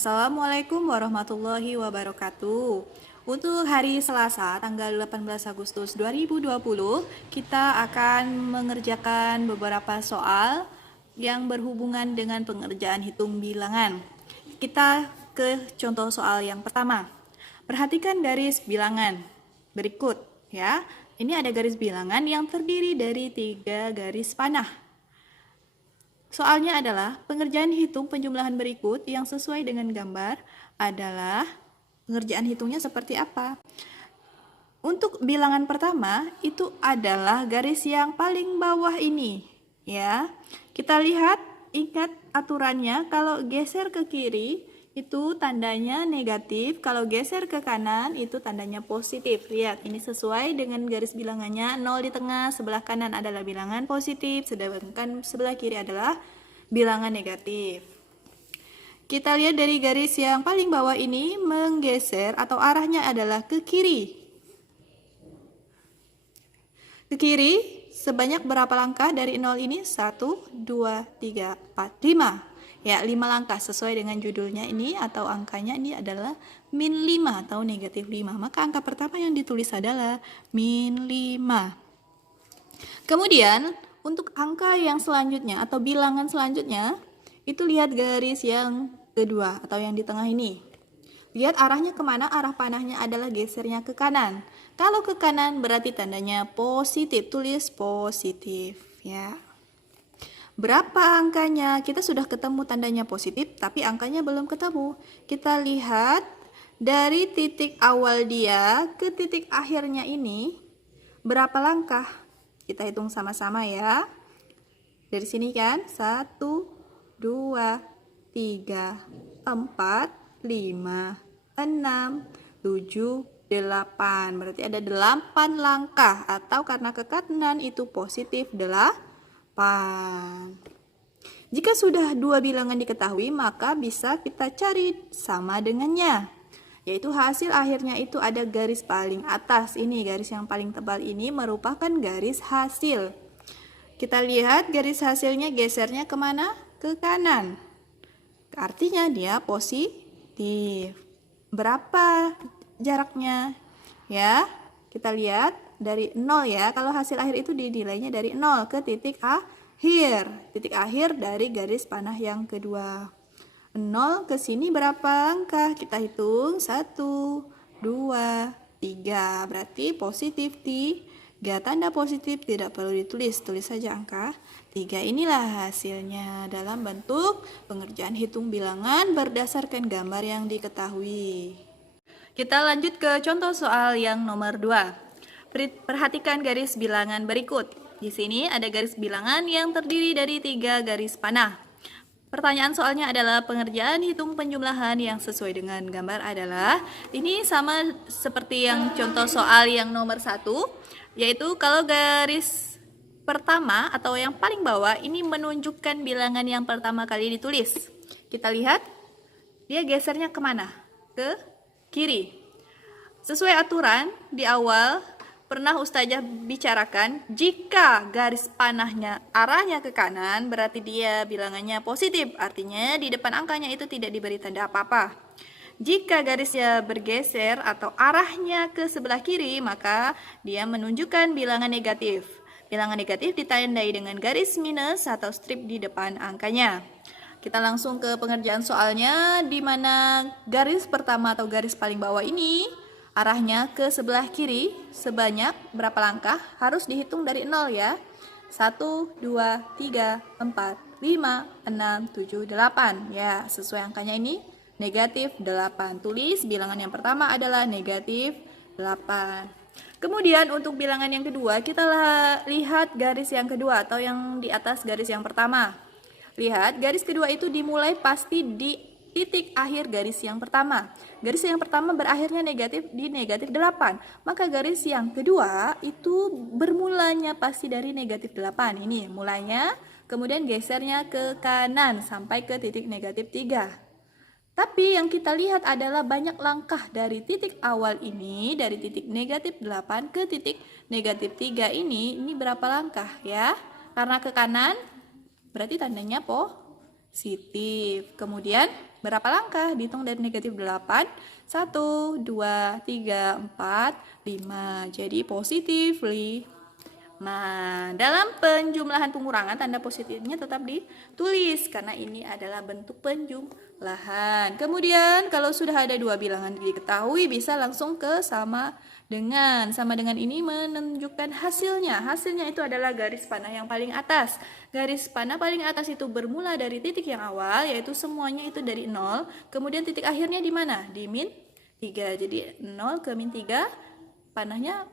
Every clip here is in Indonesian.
Assalamualaikum warahmatullahi wabarakatuh. Untuk hari Selasa tanggal 18 Agustus 2020, kita akan mengerjakan beberapa soal yang berhubungan dengan pengerjaan hitung bilangan. Kita ke contoh soal yang pertama. Perhatikan garis bilangan berikut ya. Ini ada garis bilangan yang terdiri dari 3 garis panah. Soalnya adalah pengerjaan hitung penjumlahan berikut yang sesuai dengan gambar adalah pengerjaan hitungnya seperti apa. Untuk bilangan pertama itu adalah garis yang paling bawah ini ya. Kita lihat, ingat aturannya, kalau geser ke kiri itu tandanya negatif, kalau geser ke kanan itu tandanya positif. Lihat, ini sesuai dengan garis bilangannya. 0 di tengah, sebelah kanan adalah bilangan positif, sedangkan sebelah kiri adalah bilangan negatif. Kita lihat dari garis yang paling bawah ini menggeser atau arahnya adalah ke kiri. Ke kiri sebanyak berapa langkah dari 0 ini? 1, 2, 3, 4, 5. Ya, 5 langkah sesuai dengan judulnya ini atau angkanya ini adalah min 5 atau negatif 5. Maka angka pertama yang ditulis adalah min 5. Kemudian, untuk angka yang selanjutnya atau bilangan selanjutnya, itu lihat garis yang kedua atau yang di tengah ini. Lihat arahnya kemana? Arah panahnya adalah gesernya ke kanan. Kalau ke kanan berarti tandanya positif, tulis positif ya. Berapa angkanya? Kita sudah ketemu tandanya positif, tapi angkanya belum ketemu. Kita lihat dari titik awal dia ke titik akhirnya ini, berapa langkah? Kita hitung sama-sama ya. Dari sini kan, 1, 2, 3, 4, 5, 6, 7, 8. Berarti ada 8 langkah, atau karena ke kanan itu positif 8. Jika sudah 2 bilangan diketahui, maka bisa kita cari sama dengannya, yaitu hasil akhirnya itu ada garis paling atas. Ini garis yang paling tebal ini merupakan garis hasil. Kita lihat garis hasilnya gesernya kemana? Ke kanan. Artinya dia positif. Berapa jaraknya? Ya, kita lihat dari 0 ya. Kalau hasil akhir itu dinilainya dari 0 ke titik akhir. Titik akhir dari garis panah yang kedua. 0 ke sini berapa langkah? Kita hitung 1, 2, 3. Berarti positif 3. Tanda positif tidak perlu ditulis, tulis saja angka 3. Inilah hasilnya dalam bentuk pengerjaan hitung bilangan berdasarkan gambar yang diketahui. Kita lanjut ke contoh soal yang nomor 2. Perhatikan garis bilangan berikut. Di sini ada garis bilangan yang terdiri dari 3 garis panah. Pertanyaan soalnya adalah pengerjaan hitung penjumlahan yang sesuai dengan gambar adalah, ini sama seperti yang contoh soal yang nomor 1, yaitu kalau garis pertama atau yang paling bawah ini menunjukkan bilangan yang pertama kali ditulis. Kita lihat, dia gesernya kemana? Ke kiri. Sesuai aturan di awal pernah Ustazah bicarakan, jika garis panahnya arahnya ke kanan berarti dia bilangannya positif, artinya di depan angkanya itu tidak diberi tanda apa-apa. Jika garisnya bergeser atau arahnya ke sebelah kiri, maka dia menunjukkan bilangan negatif. Bilangan negatif ditandai dengan garis minus atau strip di depan angkanya. Kita langsung ke pengerjaan soalnya, di mana garis pertama atau garis paling bawah ini arahnya ke sebelah kiri sebanyak berapa langkah? Harus dihitung dari 0 ya. 1, 2, 3, 4, 5, 6, 7, 8. Ya, sesuai angkanya ini negatif 8. Tulis bilangan yang pertama adalah negatif 8. Kemudian untuk bilangan yang kedua, kita lihat garis yang kedua atau yang di atas garis yang pertama. Lihat, garis kedua itu dimulai pasti di titik akhir garis yang pertama. Garis yang pertama berakhirnya negatif di negatif 8. Maka garis yang kedua itu bermulanya pasti dari negatif 8. Ini mulanya, kemudian gesernya ke kanan sampai ke titik negatif 3. Tapi yang kita lihat adalah banyak langkah dari titik awal ini, dari titik negatif 8 ke titik negatif 3 ini berapa langkah ya? Karena ke kanan berarti tandanya positif. Kemudian berapa langkah? Dihitung dari negatif 8. 1, 2, 3, 4, 5. Jadi positif 5. Dalam penjumlahan pengurangan tanda positifnya tetap ditulis karena ini adalah bentuk penjumlahan. Kemudian kalau sudah ada dua bilangan diketahui bisa langsung ke sama dengan. Sama dengan ini menunjukkan hasilnya. Hasilnya itu adalah garis panah yang paling atas. Garis panah paling atas itu bermula dari titik yang awal, yaitu semuanya itu dari 0. Kemudian titik akhirnya di mana? Di min 3. Jadi 0 ke min 3, panahnya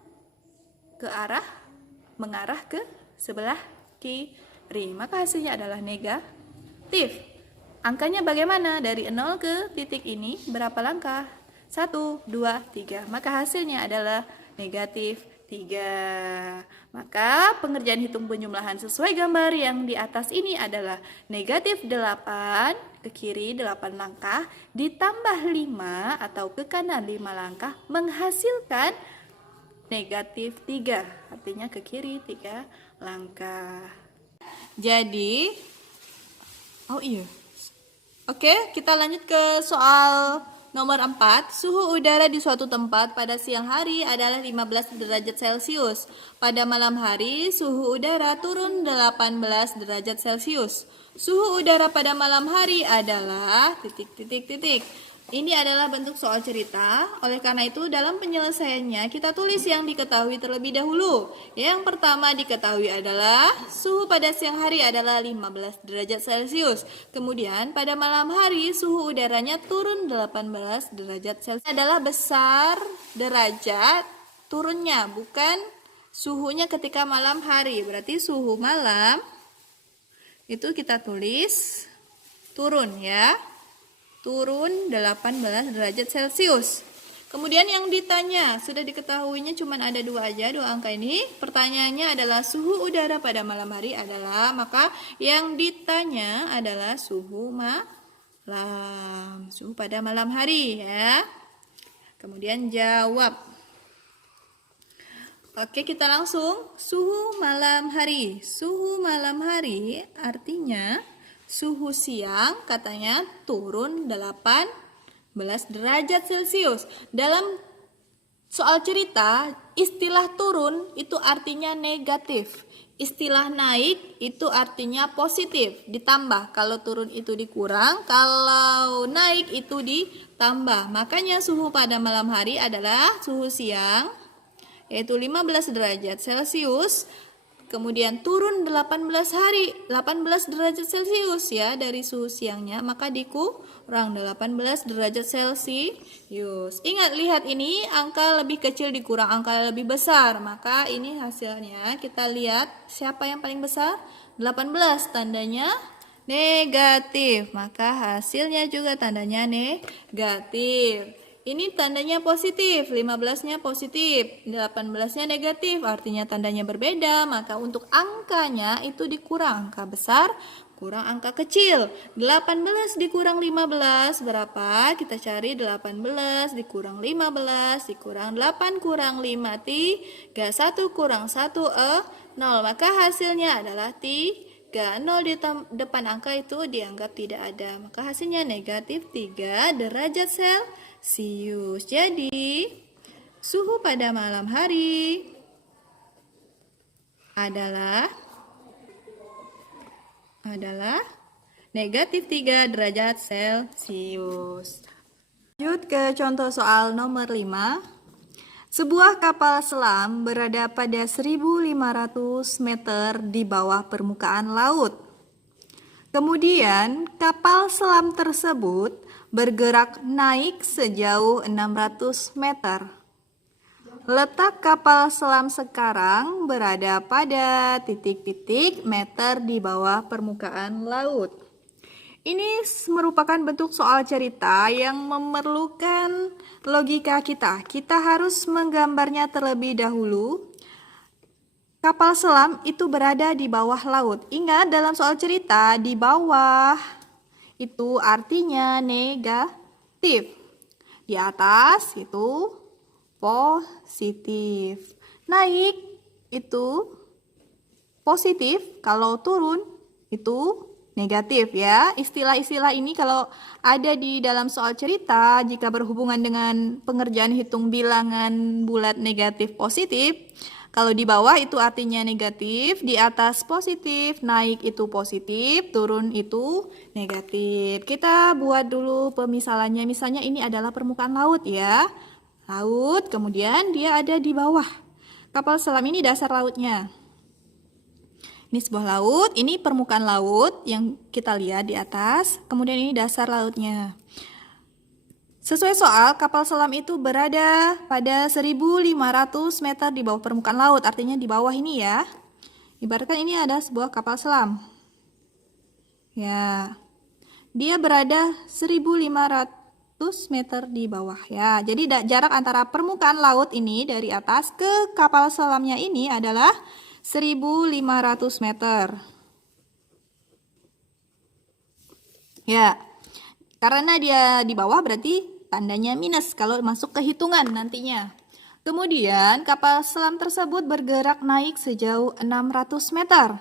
mengarah ke sebelah kiri. Maka hasilnya adalah negatif. Angkanya bagaimana? Dari 0 ke titik ini berapa langkah? 1, 2, 3. Maka hasilnya adalah negatif 3. Maka pengerjaan hitung penjumlahan sesuai gambar yang di atas ini adalah negatif 8 ke kiri 8 langkah ditambah 5 atau ke kanan 5 langkah menghasilkan negatif 3, artinya ke kiri 3 langkah. Jadi, Oke, kita lanjut ke soal nomor 4. Suhu udara di suatu tempat pada siang hari adalah 15 derajat Celcius. Pada malam hari, suhu udara turun 18 derajat Celcius. Suhu udara pada malam hari adalah titik. Ini adalah bentuk soal cerita. Oleh karena itu, dalam penyelesaiannya kita tulis yang diketahui terlebih dahulu. Yang pertama diketahui adalah suhu pada siang hari adalah 15 derajat Celcius. Kemudian pada malam hari suhu udaranya turun 18 derajat Celcius. Adalah besar derajat turunnya, bukan suhunya ketika malam hari. Berarti suhu malam itu kita tulis turun ya. Turun 18 derajat Celcius. Kemudian yang ditanya, sudah diketahuinya cuma ada dua angka ini. Pertanyaannya adalah suhu udara pada malam hari adalah, maka yang ditanya adalah suhu malam. Suhu pada malam hari ya. Kemudian jawab. Oke, kita langsung. Suhu malam hari. Suhu malam hari artinya suhu siang katanya turun 18 derajat Celcius. Dalam soal cerita, istilah turun itu artinya negatif. Istilah naik itu artinya positif, ditambah. Kalau turun itu dikurang, kalau naik itu ditambah. Makanya suhu pada malam hari adalah suhu siang, yaitu 15 derajat Celcius. Kemudian turun 18 derajat Celcius ya dari suhu siangnya, maka dikurang 18 derajat Celcius. Ingat, lihat ini angka lebih kecil dikurang angka lebih besar, maka ini hasilnya kita lihat siapa yang paling besar? 18, tandanya negatif, maka hasilnya juga tandanya negatif. Ini tandanya positif, 15-nya positif, 18-nya negatif, artinya tandanya berbeda. Maka untuk angkanya itu dikurang angka besar, kurang angka kecil. 18 dikurang 15 berapa? Kita cari 18 dikurang 15 dikurang 8 kurang 5 3, 1 kurang 1 0. Maka hasilnya adalah 3. 0 di depan angka itu dianggap tidak ada. Maka hasilnya negatif 3 derajat Celcius. Jadi, suhu pada malam hari adalah negatif 3 derajat Celcius. Lanjut ke contoh soal nomor 5. Sebuah kapal selam berada pada 1.500 meter di bawah permukaan laut. Kemudian, kapal selam tersebut bergerak naik sejauh 600 meter. Letak kapal selam sekarang berada pada titik-titik meter di bawah permukaan laut. Ini merupakan bentuk soal cerita yang memerlukan logika kita. Kita harus menggambarnya terlebih dahulu. Kapal selam itu berada di bawah laut. Ingat, dalam soal cerita, di bawah itu artinya negatif. Di atas itu positif. Naik itu positif, kalau turun itu negatif ya. Istilah-istilah ini kalau ada di dalam soal cerita, jika berhubungan dengan pengerjaan hitung bilangan bulat negatif positif, kalau di bawah itu artinya negatif, di atas positif, naik itu positif, turun itu negatif. Kita buat dulu pemisalannya. Misalnya ini adalah permukaan laut ya. Laut, kemudian dia ada di bawah. Kapal selam ini dasar lautnya. Ini sebuah laut, ini permukaan laut yang kita lihat di atas, kemudian ini dasar lautnya. Sesuai soal, kapal selam itu berada pada 1.500 meter di bawah permukaan laut, artinya di bawah ini ya. Ibaratkan ini ada sebuah kapal selam. Ya, dia berada 1.500 meter di bawah ya. Jadi jarak antara permukaan laut ini dari atas ke kapal selamnya ini adalah 1.500 meter. Ya, karena dia di bawah berarti tandanya minus kalau masuk ke hitungan nantinya. Kemudian kapal selam tersebut bergerak naik sejauh 600 meter.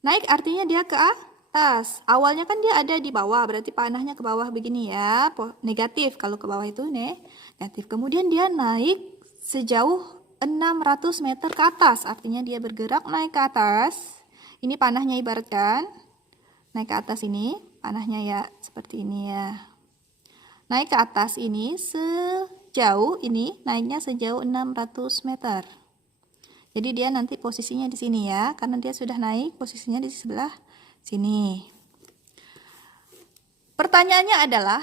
Naik artinya dia ke atas. Awalnya kan dia ada di bawah, berarti panahnya ke bawah begini ya. Negatif, kalau ke bawah itu negatif. Kemudian dia naik sejauh 600 meter ke atas. Artinya dia bergerak naik ke atas. Ini panahnya ibaratkan. Naik ke atas ini, panahnya ya seperti ini ya. Naik ke atas ini sejauh ini, naiknya sejauh 600 meter. Jadi dia nanti posisinya di sini ya, karena dia sudah naik, posisinya di sebelah sini. Pertanyaannya adalah,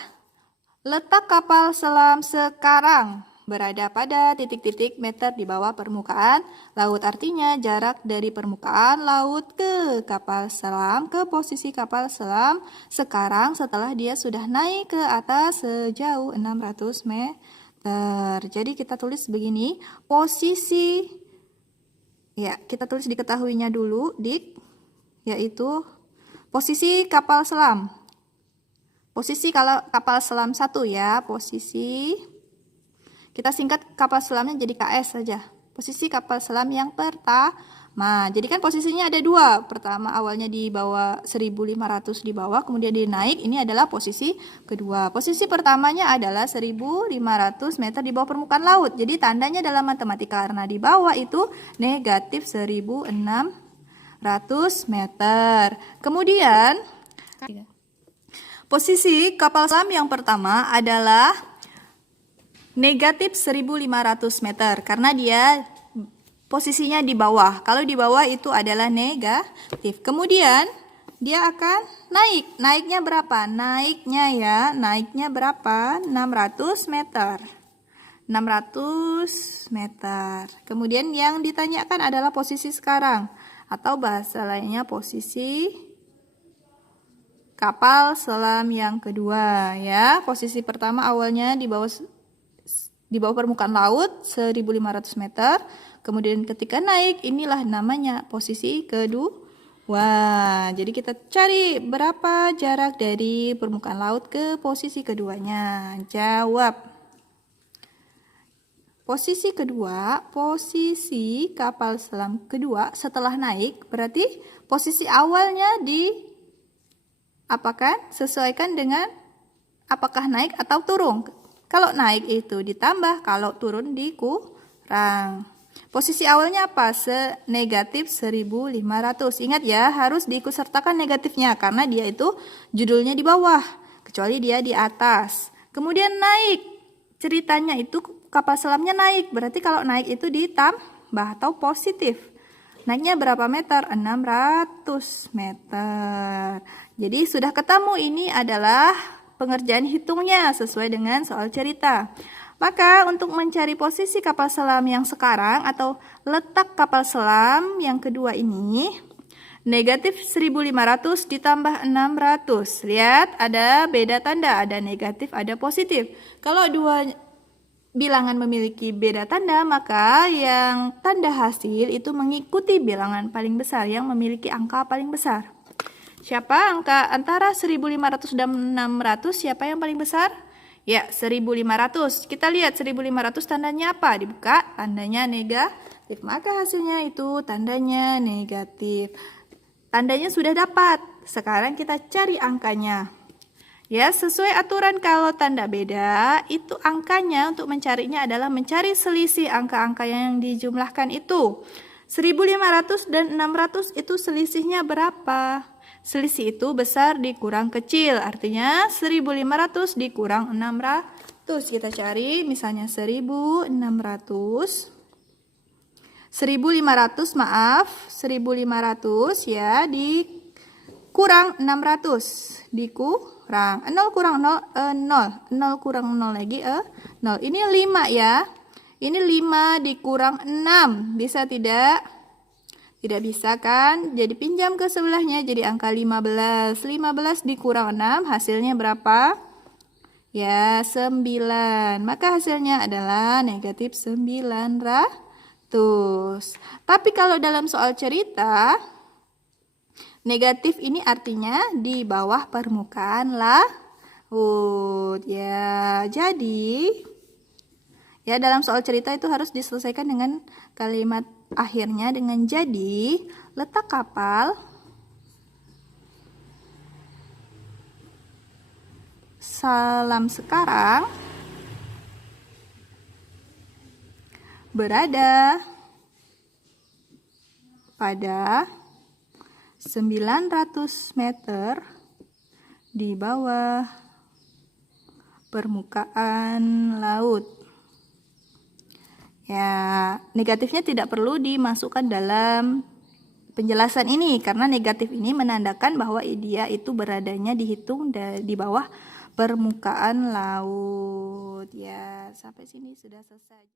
letak kapal selam sekarang berada pada titik-titik meter di bawah permukaan laut. Artinya jarak dari permukaan laut ke kapal selam, ke posisi kapal selam sekarang setelah dia sudah naik ke atas sejauh 600 meter. Jadi kita tulis begini, posisi, ya kita tulis diketahuinya dulu, yaitu posisi kapal selam. Posisi kalau kapal selam 1 ya, posisi, kita singkat kapal selamnya jadi KS saja. Posisi kapal selam yang pertama. Jadi kan posisinya ada 2. Pertama awalnya di bawah 1.500 di bawah, kemudian dia naik. Ini adalah posisi kedua. Posisi pertamanya adalah 1.500 meter di bawah permukaan laut. Jadi tandanya dalam matematika karena di bawah itu negatif 1.600 meter. Kemudian posisi kapal selam yang pertama adalah negatif 1.500 meter karena dia posisinya di bawah. Kalau di bawah itu adalah negatif. Kemudian dia akan naik. Naiknya berapa? Naiknya berapa? 600 meter. 600 meter. Kemudian yang ditanyakan adalah posisi sekarang atau bahasa lainnya posisi kapal selam yang kedua ya. Posisi pertama awalnya di bawah permukaan laut 1.500 meter. Kemudian ketika naik, inilah namanya posisi kedua. Jadi kita cari berapa jarak dari permukaan laut ke posisi keduanya. Jawab. Posisi kedua, posisi kapal selam kedua setelah naik, berarti posisi awalnya sesuaikan dengan apakah naik atau turun. Kalau naik itu ditambah, kalau turun dikurang. Posisi awalnya apa? Negatif 1.500. Ingat ya, harus diikutsertakan negatifnya karena dia itu judulnya di bawah, kecuali dia di atas. Kemudian naik, ceritanya itu kapal selamnya naik, berarti kalau naik itu ditambah atau positif. Naiknya berapa meter? 600 meter. Jadi sudah ketemu ini adalah pengerjaan hitungnya sesuai dengan soal cerita. Maka untuk mencari posisi kapal selam yang sekarang atau letak kapal selam yang kedua ini, negatif 1.500 ditambah 600. Lihat ada beda tanda, ada negatif, ada positif. Kalau dua bilangan memiliki beda tanda, maka yang tanda hasil itu mengikuti bilangan paling besar yang memiliki angka paling besar. Siapa angka antara 1.500 dan 600? Siapa yang paling besar? Ya, 1.500. Kita lihat 1.500 tandanya apa? Dibuka, tandanya negatif. Maka hasilnya itu tandanya negatif. Tandanya sudah dapat. sekarang kita cari angkanya. Ya, sesuai aturan kalau tanda beda, itu angkanya untuk mencarinya adalah mencari selisih angka-angka yang dijumlahkan itu. 1500 dan 600 itu selisihnya berapa? Selisih itu besar dikurang kecil, artinya 1500 dikurang 600. Kita cari misalnya 1500 maaf, 1500 ya dikurang 600, dikurang 0 kurang 0, 0 kurang 0 lagi 0. Ini 5 ya. Ini 5 dikurang 6. Bisa tidak? Tidak bisa kan? Jadi pinjam ke sebelahnya jadi angka 15. 15 dikurang 6 hasilnya berapa? Ya, 9. Maka hasilnya adalah negatif 900. Tapi kalau dalam soal cerita, negatif ini artinya di bawah permukaan laut. Ya, jadi ya dalam soal cerita itu harus diselesaikan dengan kalimat akhirnya dengan jadi letak kapal Salam sekarang berada pada 900 meter di bawah permukaan laut. Ya, negatifnya tidak perlu dimasukkan dalam penjelasan ini karena negatif ini menandakan bahwa dia itu beradanya dihitung di bawah permukaan laut. Ya, sampai sini sudah selesai.